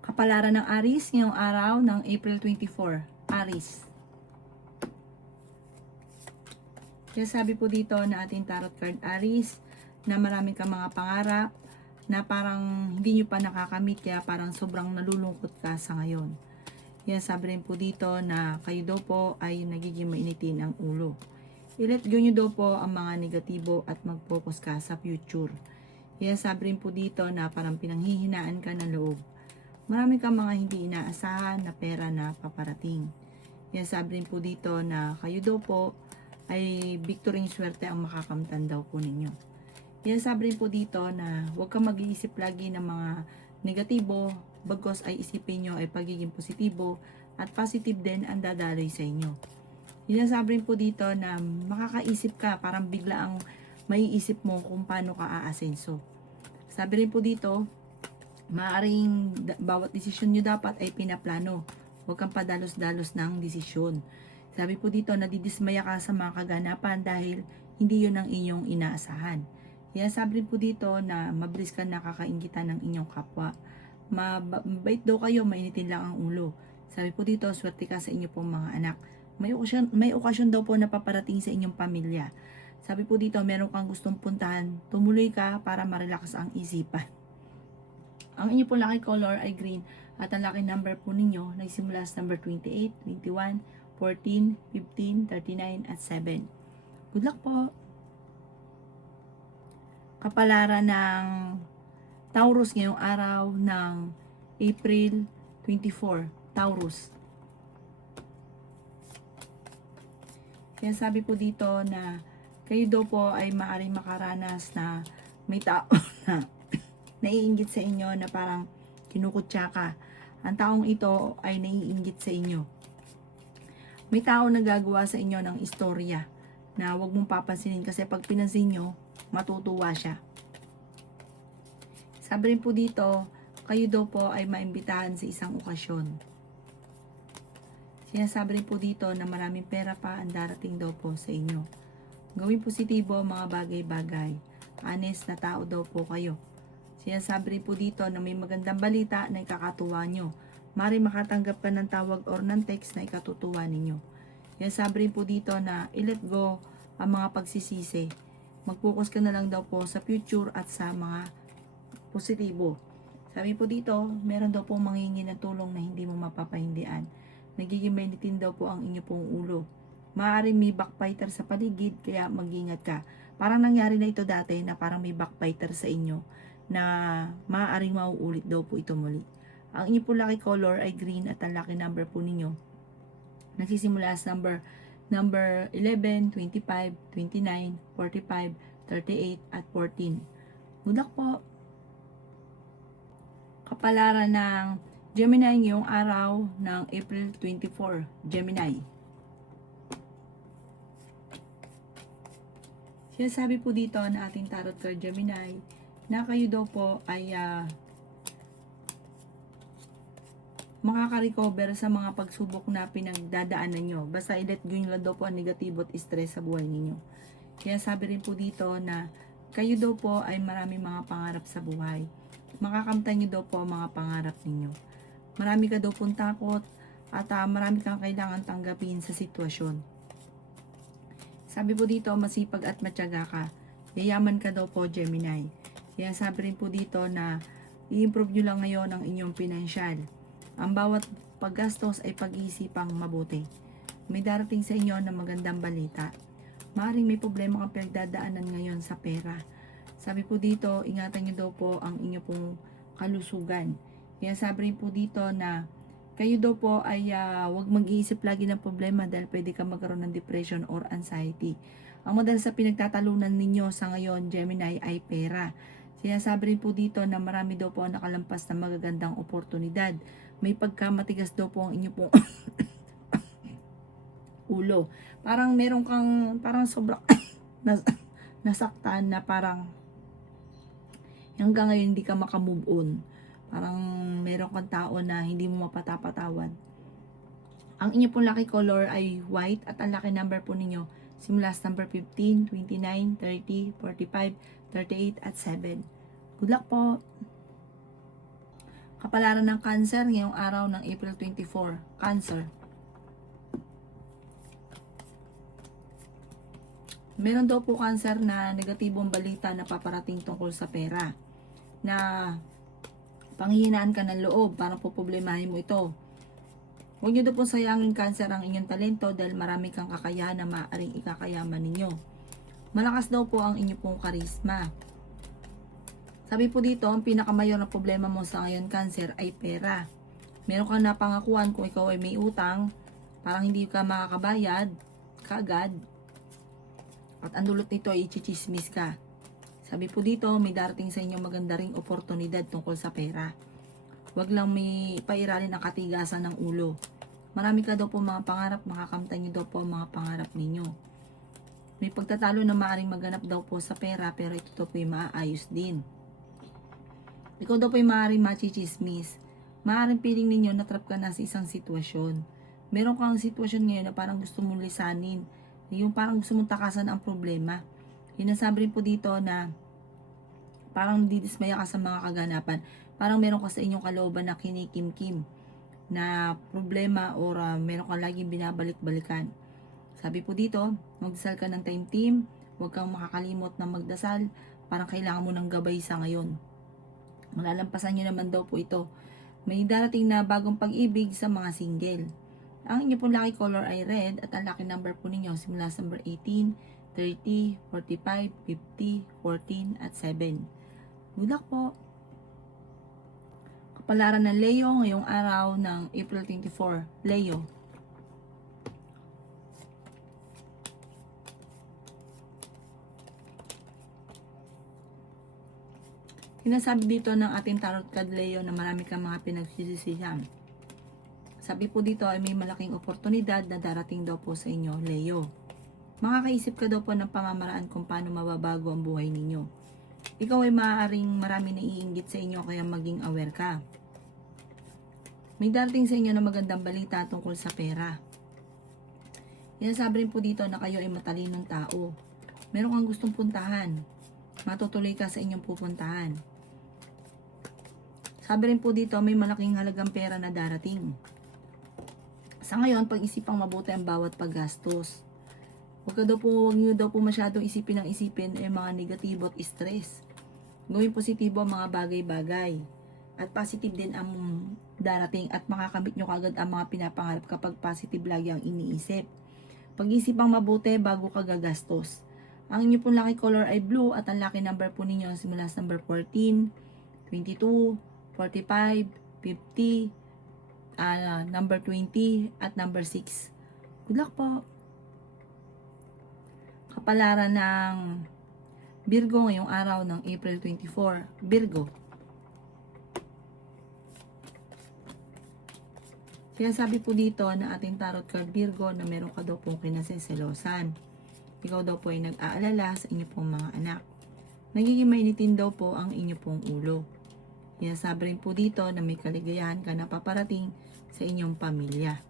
Kapalaran ng Aries ngayong araw ng April 24. Aries. Kaya sabi po dito na ating tarot card Aries na maraming kang mga pangarap na parang hindi nyo pa nakakamit kaya parang sobrang nalulungkot ka sa ngayon. Kaya sabi rin po dito na kayo daw po ay nagiging mainitin ang ulo. I-let go nyo daw po ang mga negatibo at mag-focus ka sa future. Kaya sabi rin po dito na parang pinanghihinaan ka ng loob. Marami kang mga hindi inaasahan na pera na paparating. Kaya sabi rin po dito na kayo daw po ay victory swerte ang makakamtan daw po ninyo. Kaya sabi rin po dito na huwag kang mag-iisip lagi ng mga negatibo, bagos ay isipin nyo ay pagiging positibo at positive din ang dadaloy sa inyo. Kaya sabi rin po dito na makakaisip ka, parang bigla ang maiisip mo kung paano ka aasenso. Sabi rin po dito, maaaring bawat desisyon nyo dapat ay pinaplano. Huwag kang padalos-dalos ng desisyon. Sabi po dito, nadidismaya ka sa mga kaganapan dahil hindi yun ang inyong inaasahan. Kaya sabi po dito na mabilis ka nakakaingitan ng inyong kapwa. Mabait daw kayo, mainitin lang ang ulo. Sabi po dito, swerte ka sa inyo pong mga anak. May okasyon daw po na paparating sa inyong pamilya. Sabi po dito, meron kang gustong puntahan, tumuloy ka para ma-relax ang isipan. Ang inyo pong lucky color ay green at ang lucky number po ninyo nagsimula sa number 28, 21, 14, 15, 39 at 7. Good luck po! Kapalaran ng Taurus ngayong araw ng April 24. Taurus. Kaya sabi po dito na kayo daw po ay maaaring makaranas na may tao na naiinggit sa inyo na parang kinukutya ka. Ang taong ito ay naiinggit sa inyo. May tao na gagawa sa inyo ng istorya na huwag mong papansinin kasi pag pinansin nyo, matutuwa siya. Sabi rin po dito, kayo daw po ay maimbitahan sa isang okasyon. Sinasabi rin po dito na maraming pera pa ang darating daw po sa inyo. Gawing positibo mga bagay-bagay. Honest na tao daw po kayo. Sinasabi rin po dito na may magandang balita na ikakatuwa nyo. Maaaring makatanggap ka ng tawag or ng text na ikatutuwa ninyo. Sinasabi rin po dito na i-let go ang mga pagsisisi. Mag-focus ka na lang daw po sa future at sa mga positibo. Sabi po dito, meron daw po manghingi ng tulong na hindi mo mapapahindian. Nagiging mainitin daw po ang inyo pong ulo. Maaaring may backbiter sa paligid, kaya mag-ingat ka. Parang nangyari na ito dati na parang may backbiter sa inyo na maaaring mauulit daw po ito muli. Ang inyo po lucky color ay green at ang lucky number po ninyo nagsisimula sa number 11, 25, 29, 45, 38 at 14. Good luck po! Kapalaran ng Gemini ngayong araw ng April 24. Gemini. Sinasabi po dito na ating tarot card Gemini na kayo daw po ay makaka-recover sa mga pagsubok na pinagdadaanan nyo. Basta i-let go nyo lang daw po ang negatibo at stress sa buhay ninyo. Kaya sabi rin po dito na kayo daw po ay maraming mga pangarap sa buhay. Makakamtan nyo daw po ang mga pangarap ninyo. Marami ka daw pong takot at marami kang kailangan tanggapin sa sitwasyon. Sabi po dito, masipag at matyaga ka. Yayaman ka daw po, Gemini. Kaya sabi rin po dito na i-improve nyo lang ngayon ang inyong pinansyal. Ang bawat paggastos ay pag-iisipang mabuti. May darating sa inyo na magandang balita. Maaaring may problema kang pinagdadaanan ngayon sa pera. Sabi po dito, ingatan nyo daw po ang inyo pong kalusugan. Kaya sabi rin po dito na kayo daw po ay huwag mag-iisip lagi ng problema dahil pwede ka magkaroon ng depression or anxiety. Ang madalas sa pinagtatalunan ninyo sa ngayon, Gemini, ay pera. Sinasabi rin po dito na marami daw po ang nakalampas na magagandang oportunidad. May pagkamatigas daw po ang inyo pong ulo. Parang meron kang, parang sobrang nasaktan na parang hanggang ngayon hindi ka makamove on. Parang meron kang tao na hindi mo mapatapatawad. Ang inyo pong lucky color ay white at ang lucky number po ninyo simula sa number 15, 29, 30, 45, 38 at 7. Good luck po! Kapalaran ng Cancer ngayong araw ng April 24. Cancer. Meron daw po Cancer na negatibong balita na paparating tungkol sa pera. Na panghihinaan ka ng loob, parang poproblemahin mo ito. Huwag nyo daw po sayangin Cancer ang inyong talento dahil marami kang kakayahan na maaaring ikakayaman ninyo. Malakas daw po ang inyong pong karisma. Sabi po dito, ang pinakamayor na problema mo sa ngayon Cancer ay pera. Meron kang napangakuan kung ikaw ay may utang, parang hindi ka makakabayad kaagad. At ang dulot nito ay ichichismis ka. Sabi po dito, may darating sa inyo maganda ring oportunidad tungkol sa pera. Huwag lang may pairalin ang katigasan ng ulo. Marami ka daw po mga pangarap, makakamtan nyo daw po ang mga pangarap ninyo. May pagtatalo na maaaring maganap daw po sa pera, pero ito daw po ay maaayos din. Ikaw daw po ay maaaring machichismis. Maaaring piling ninyo na trap ka na sa isang sitwasyon. Meron kang sitwasyon ngayon na parang gusto mong lisanin. Yung parang gusto mong takasan ang problema. Hinasabi rin po dito na parang didismaya ka sa mga kaganapan. Parang meron ka sa inyong kalooban na kinikim-kim na problema or meron ka laging binabalik-balikan. Sabi po dito, magdasal ka ng time team, huwag kang makakalimot na magdasal, parang kailangan mo ng gabay sa ngayon. Malalampasan nyo naman daw po ito. May darating na bagong pag-ibig sa mga single. Ang inyo pong lucky color ay red at ang lucky number po ninyo simula sa number 18, 30, 45, 50, 14 at 7. Good luck po! Kapalaran ng Leo ngayong araw ng April 24. Leo. Sinasabi dito ng ating tarot card Leo na marami kang mga pinagsisisihan. Sabi po dito ay may malaking oportunidad na darating daw po sa inyo, Leo. Makakaisip ka daw po ng pamamaraan kung paano mababago ang buhay ninyo. Ikaw ay maaaring marami na iinggit sa inyo kaya maging aware ka. May darating sa inyo na magandang balita tungkol sa pera. Sinasabi rin po dito na kayo ay matalinong tao. Meron kang gustong puntahan. Matutuloy ka sa inyong pupuntahan. Sabi rin po dito may malaking halagang pera na darating. Sa ngayon, pag-isipang mabuti ang bawat paggastos. Huwag nyo daw po masyadong isipin mga negatibo at stress. Gawin positibo ang mga bagay-bagay. At positive din ang darating at makakamit nyo kagad ang mga pinapangarap kapag positive lagi ang iniisip. Pag-isipang mabuti bago ka gagastos. Ang inyo pong lucky color ay blue at ang lucky number po ninyo simula sa number 14, 22, 45, 50, number 20 at number 6. Good luck po! Kapalaran ng Virgo ngayong araw ng April 24. Virgo. Sinasabi po dito na ating tarot card Virgo na meron ka daw pong kinaseselosan. Ikaw daw po ay nag-aalala sa inyo pong mga anak. Nagiging mainitin daw po ang inyo pong ulo. Sinasabi rin po dito na may kaligayahan ka na paparating sa inyong pamilya.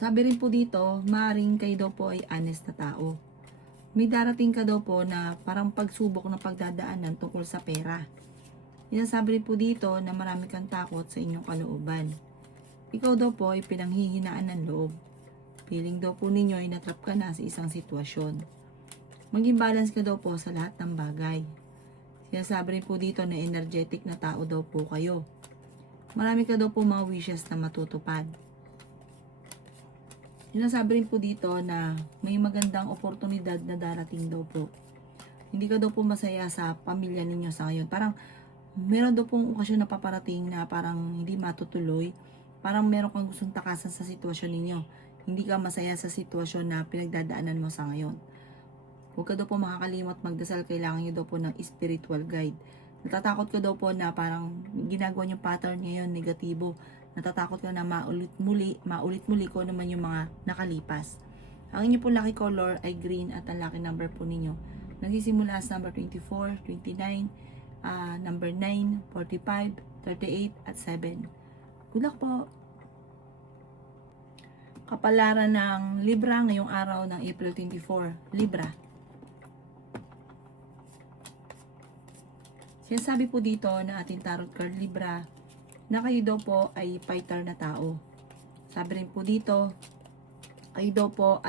Sabi rin po dito, maaaring kayo daw po ay honest na tao. May darating ka daw po na parang pagsubok na pagdadaanan tungkol sa pera. Sinasabi rin po dito na marami kang takot sa inyong kalooban. Ikaw daw po ay pinanghihinaan ng loob. Feeling daw po ninyo ay natrap ka na sa isang sitwasyon. Maging balance ka daw po sa lahat ng bagay. Sinasabi rin po dito na energetic na tao daw po kayo. Marami ka daw po mga wishes na matutupad. Sinasabi rin po dito na may magandang oportunidad na darating daw po. Hindi ka daw po masaya sa pamilya ninyo sa ngayon. Parang meron daw pong okasyon na paparating na parang hindi matutuloy. Parang meron kang gustong takasan sa sitwasyon ninyo. Hindi ka masaya sa sitwasyon na pinagdadaanan mo sa ngayon. Huwag ka daw po makakalimot magdasal. Kailangan nyo daw po ng spiritual guide. Natatakot ka daw po na parang ginagawa yung pattern ngayon negatibo. Natatakot ka na maulit muli kung ano man yung mga nakalipas. Ang inyo po lucky color ay green at ang lucky number po ninyo nagsisimula sa number 24, 29, number 9, 45, 38, at 7. Good luck po! Kapalaran ng Libra ngayong araw ng April 24. Libra. Sinasabi po dito na ating tarot card Libra na kayo daw po ay fighter na tao. Sabi rin po dito, kayo daw po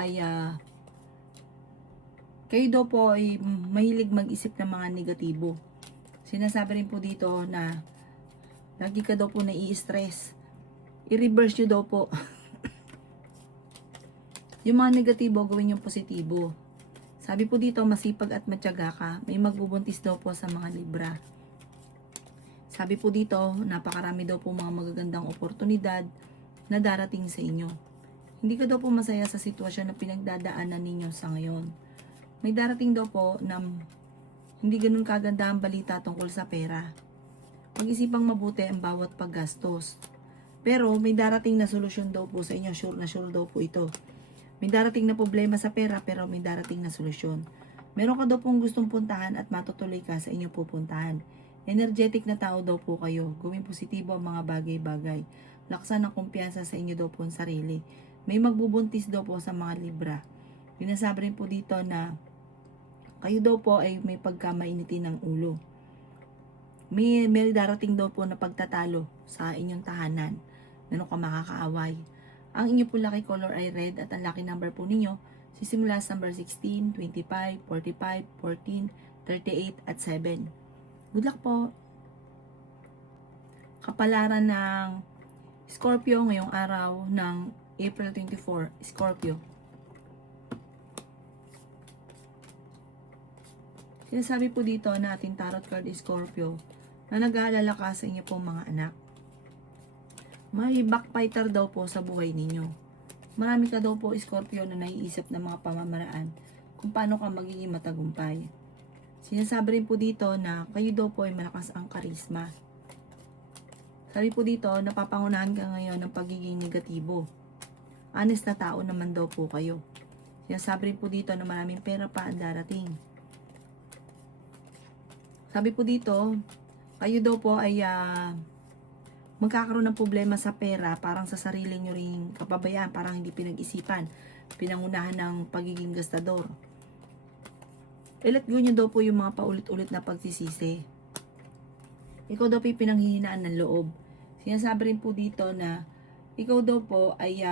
ay mahilig mag-isip ng mga negatibo. Sinasabi rin po dito na lagi ka daw po nai-stress. I-reverse nyo daw po. Yung mga negatibo, gawin yung positibo. Sabi po dito, masipag at matyaga ka. May magbubuntis daw po sa mga Libra. Sabi po dito, napakarami daw po mga magagandang oportunidad na darating sa inyo. Hindi ka daw po masaya sa sitwasyon na pinagdadaanan ninyo sa ngayon. May darating daw po na hindi ganun kaganda ang balita tungkol sa pera. Pag-isipang mabuti ang bawat paggastos. Pero may darating na solusyon daw po sa inyo. Sure na sure daw po ito. May darating na problema sa pera pero may darating na solusyon. Meron ka daw pong gustong puntahan at matutuloy ka sa inyong pupuntahan. Energetic na tao daw po kayo. Gawing positibo ang mga bagay-bagay. Laksan ang kumpiyansa sa inyo daw po ang sarili. May magbubuntis daw po sa mga Libra. Pinasabi rin po dito na kayo daw po ay may pagkamainitin ng ulo. May darating daw po na pagtatalo sa inyong tahanan. Meron ka makakaaway. Ang inyo po lucky color ay red at ang lucky number po ninyo sisimula sa number 16, 25, 45, 14, 38 at 7. Good luck po. Kapalaran ng Scorpio ngayong araw ng April 24, Scorpio. Sinasabi po dito na ating tarot card is Scorpio na nag-aalala ka sa inyo pong mga anak. May backfighter daw po sa buhay ninyo. Marami ka daw po Scorpio na naiisip ng mga pamamaraan kung paano ka magiging matagumpay. Sinasabi rin po dito na kayo daw po ay malakas ang karisma. Sabi po dito, napapangunahan ka ngayon ng pagiging negatibo. Honest na tao naman daw po kayo. Sinasabi rin po dito na maraming pera pa ang darating. Sabi po dito, kayo daw po ay magkakaroon ng problema sa pera, parang sa sarili nyo ring kapabayaan, parang hindi pinag-isipan, pinangunahan ng pagiging gastador. I-let go nyo daw po yung mga paulit-ulit na pagsisisi. Ikaw daw po yung pinanghihinaan ng loob. Sinasabi rin po dito na ikaw daw po ay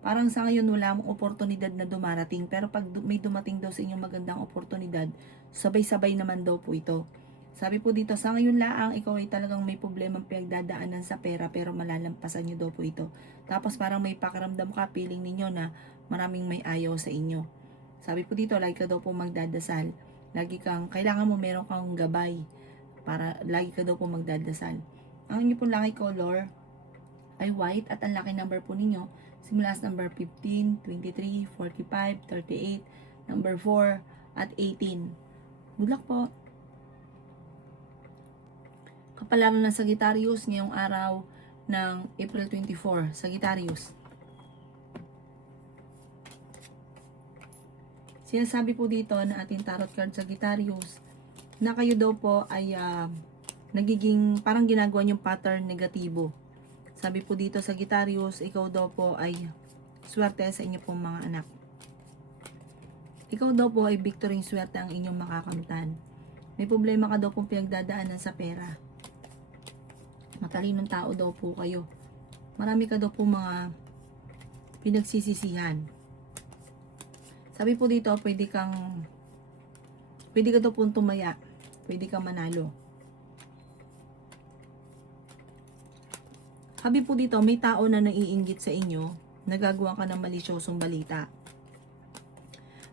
parang sa ngayon wala mong oportunidad na dumarating, pero pag may dumating daw sa inyong magandang oportunidad, sabay-sabay naman daw po ito. Sabi po dito, sa ngayon laang ikaw ay talagang may problemang pinagdadaanan sa pera pero malalampasan nyo daw po ito. Tapos parang may pakiramdam ka, feeling ninyo na maraming may ayaw sa inyo. Sabi po dito, lagi ka daw po magdadasal. Kailangan mo meron kang gabay para lagi ka daw po magdadasal. Ang inyo pong lucky color ay white at ang lucky number po ninyo simula sa number 15, 23, 45, 38, number 4 at 18. Good luck po. Kapalaran ng Sagittarius ngayong araw ng April 24, Sagittarius. Sinasabi po dito na ating tarot card Sagittarius na kayo daw po ay nagiging parang ginagawa yung pattern negatibo. Sabi po dito Sagittarius, ikaw daw po ay swerte sa inyo pong mga anak. Ikaw daw po ay victory swerte ang inyong makakamtan. May problema ka daw pong pinagdadaanan sa pera. Matalinong tao daw po kayo. Marami ka daw po mga pinagsisisihan. Sabi po dito, pwede ka daw po tumaya. Pwede kang manalo. Sabi po dito, may tao na naiinggit sa inyo, nagagawa ka ng malisyosong balita.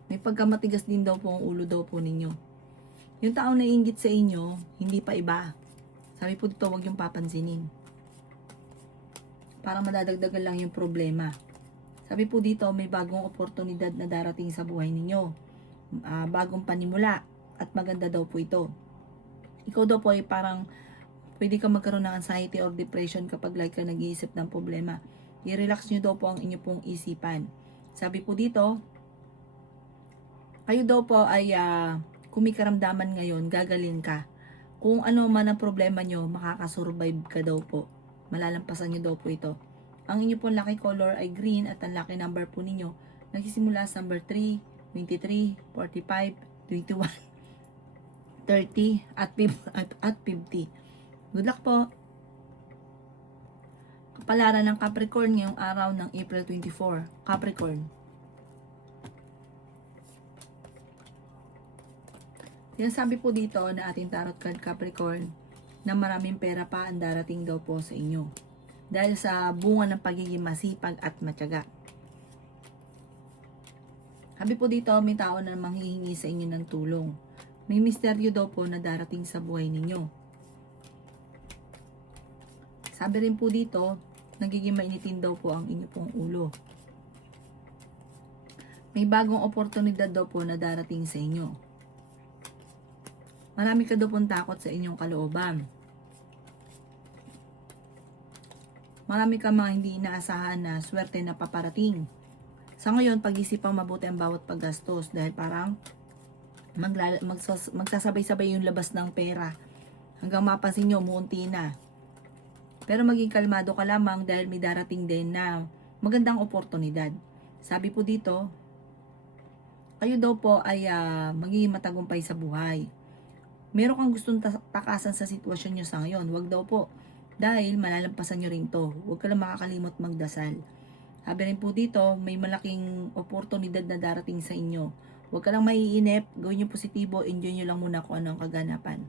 May pagkamatigas din daw po ang ulo daw po ninyo. Yung tao na naiinggit sa inyo, hindi pa iba. Sabi po dito, huwag yung papansinin. Para madadagdagan lang yung problema. Sabi po dito, may bagong oportunidad na darating sa buhay ninyo. Bagong panimula. At maganda daw po ito. Ikaw daw po ay parang pwede ka magkaroon ng anxiety or depression kapag like ka nag-iisip ng problema. I-relax nyo daw po ang inyo pong isipan. Sabi po dito, kayo daw po ay kung may karamdaman ngayon, gagaling ka. Kung ano man ang problema nyo, makakasurvive ka daw po. Malalampasan nyo daw po ito. Ang inyo pong lucky color ay green at ang lucky number po ninyo nagsisimula sa number 3, 23, 45, 21, 30, at 50. Good luck po. Kapalaran ng Capricorn ngayong araw ng April 24. Capricorn. Sinasabi po dito na ating tarot card Capricorn na maraming pera pa ang darating daw po sa inyo. Dahil sa bunga ng pagiging masipag at matyaga. Sabi po dito, may tao na manghihingi sa inyo ng tulong. May misteryo daw po na darating sa buhay ninyo. Sabi rin po dito, nagiging mainitin daw po ang inyo pong ulo. May bagong oportunidad daw po na darating sa inyo. Marami ka daw pong takot sa inyong kalooban. Marami ka mga hindi inaasahan na swerte na paparating. Sa ngayon, pag-isipang mabuti ang bawat paggastos dahil parang magsasabay-sabay yung labas ng pera. Hanggang mapansin nyo, muunti na. Pero maging kalmado ka lamang dahil may darating din na magandang oportunidad. Sabi po dito, kayo daw po ay magiging matagumpay sa buhay. Meron kang gustong takasan sa sitwasyon nyo sa ngayon. Huwag daw po. Dahil malalampasan nyo rin to. Huwag ka lang makakalimot magdasal. Sabi rin po dito, may malaking oportunidad na darating sa inyo. Huwag ka lang maiinip. Gawin nyo positibo. Enjoy nyo lang muna kung ano ang kaganapan.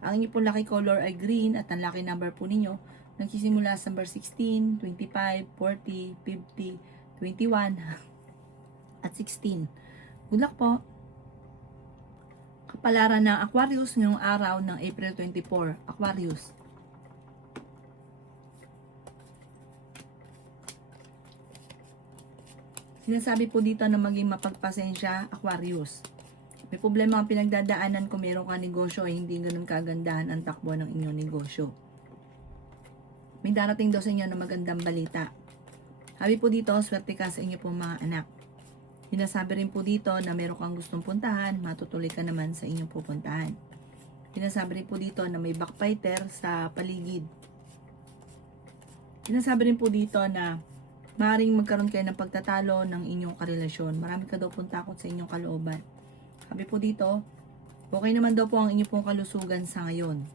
Ang inyo po lucky color ay green at ang lucky number po ninyo nagsisimula sa number 16, 25, 40, 50, 21 at 16. Good luck po. Kapalaran ng Aquarius ngayong araw ng April 24. Aquarius. Sinasabi po dito na maging mapagpasensya, Aquarius. May problema ang pinagdadaanan kung meron ka negosyo ay hindi ganun kagandahan ang takbo ng inyong negosyo. May darating daw sa inyo na magandang balita. Sabi po dito, swerte ka sa inyo pong mga anak. Sinasabi rin po dito na meron kang gustong puntahan, matutuloy ka naman sa inyong pupuntahan. Sinasabi rin po dito na may backfighter sa paligid. Sinasabi rin po dito na maaaring magkaroon kayo ng pagtatalo ng inyong karelasyon. Marami ka daw pong takot sa inyong kalooban. Sabi po dito, okay naman daw po ang inyong pong kalusugan sa ngayon.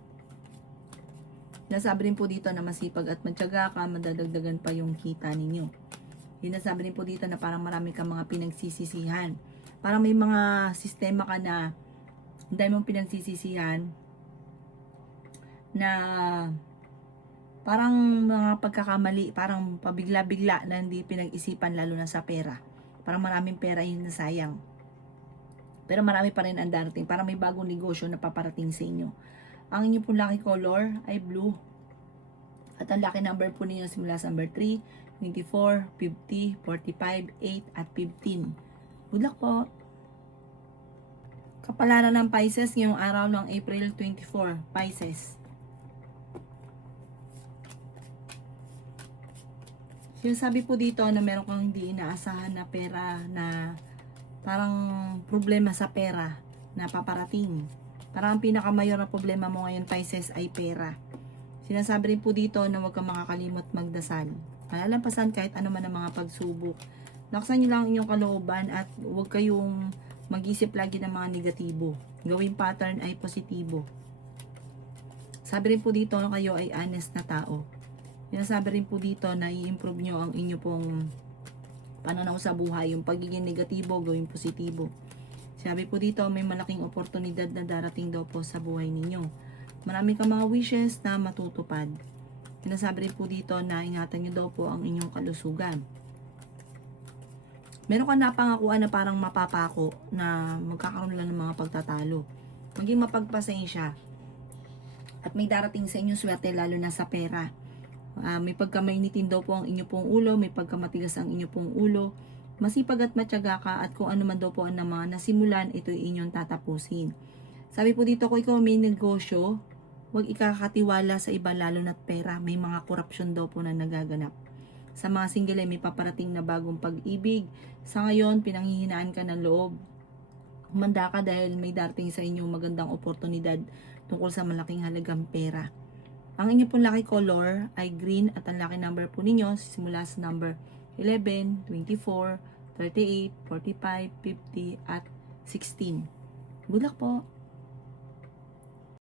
Sinasabi rin po dito na masipag at matyaga ka, madadagdagan pa yung kita ninyo. Sinasabi rin po dito na parang marami kang mga pinagsisisihan. Parang may mga sistema ka na hindi mong pinagsisisihan na parang mga pagkakamali, parang pabigla-bigla na hindi pinag-isipan lalo na sa pera. Parang maraming pera yung nasayang. Pero marami pa rin ang darating. Parang may bagong negosyo na paparating sa inyo. Ang inyong pong lucky color ay blue. At ang lucky number po ninyo simula sa number 3, 24, 50, 45, 8, at 15. Good luck po. Kapalaran ng Pisces ngayong araw ng April 24. Pisces. Sinasabi po dito na meron kang hindi inaasahan na pera na parang problema sa pera na paparating. Parang ang pinakamayor na problema mo ngayon Pisces ay pera. Sinasabi rin po dito na huwag kang makakalimot magdasal. Malalampasan kahit ano man ang mga pagsubok. Laksan nyo lang inyong kalooban at huwag kayong mag-isip lagi ng mga negatibo. Gawing pattern ay positibo. Sabi rin po dito na kayo ay honest na tao. Sinasabi rin po dito na i-improve nyo ang inyo pong pananaw sa buhay. Yung pagiging negatibo, gawing positibo. Sabi po dito, may malaking oportunidad na darating daw po sa buhay ninyo. Marami kang mga wishes na matutupad. Sinasabi rin po dito na ingatan nyo daw po ang inyong kalusugan. Meron ka napangakuan na parang mapapako na magkakaroon lang ng mga pagtatalo. Maging mapagpasensya. At may darating sa inyong swerte lalo na sa pera. May pagkamainitin daw po ang inyo pong ulo, may pagkamatigas ang inyo pong ulo. Masipag at matyaga ka at kung ano man daw po ang mga nasimulan, ito ay inyong tatapusin. Sabi po dito, kung ikaw may negosyo, huwag ikakatiwala sa iba lalo na't pera. May mga korupsyon daw po na nagaganap. Sa mga single ay may paparating na bagong pag-ibig. Sa ngayon, pinanghihinaan ka ng loob. Humanda ka dahil may darating sa inyong magandang oportunidad tungkol sa malaking halagang pera. Ang inyo pong lucky color ay green at ang lucky number po ninyo simula sa number 11, 24, 38, 45, 50 at 16. Good luck po!